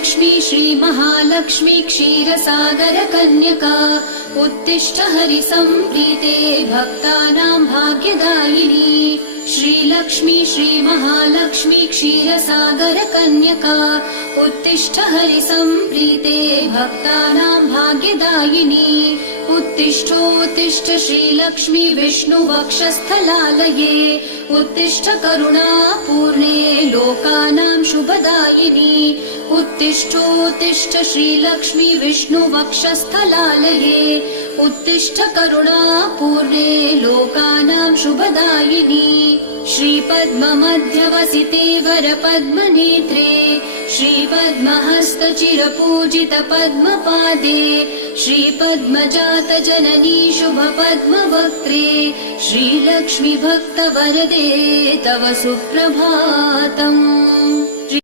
श्रीलक्ष्मी श्रीमहालक्ष्मी क्षीरसागरकन्यका उत्तिष्ठ हरिसम्प्रीते भक्तानां भाग्यदायिनी। श्रीलक्ष्मी श्रीमहालक्ष्मी क्षीरसागरकन्यका उत्तिष्ठ हरिसम्प्रीते भक्तानां भाग्यदायिनी। उत्तिष्ठोत्तिष्ठ श्रीलक्ष्मी विष्णुवक्षस्थलालये उत्तिष्ठ करुणापूर्णे लोकानां शुभदायिनी। उत्तिष्ठोत्तिष्ठ श्रीलक्ष्मी विष्णुवक्षस्थलालये उत्तिष्ठ करुणापूर्णे लोकानां शुभदायिनी। श्रीपद्ममध्यवसिते वरपद्मनेत्रे श्रीपद्महस्तचिरपूजित पद्मपादे श्रीपद्मजातजननी शुभपद्मवक्त्रे श्रीलक्ष्मी भक्तवरदे तव सुप्रभातम्।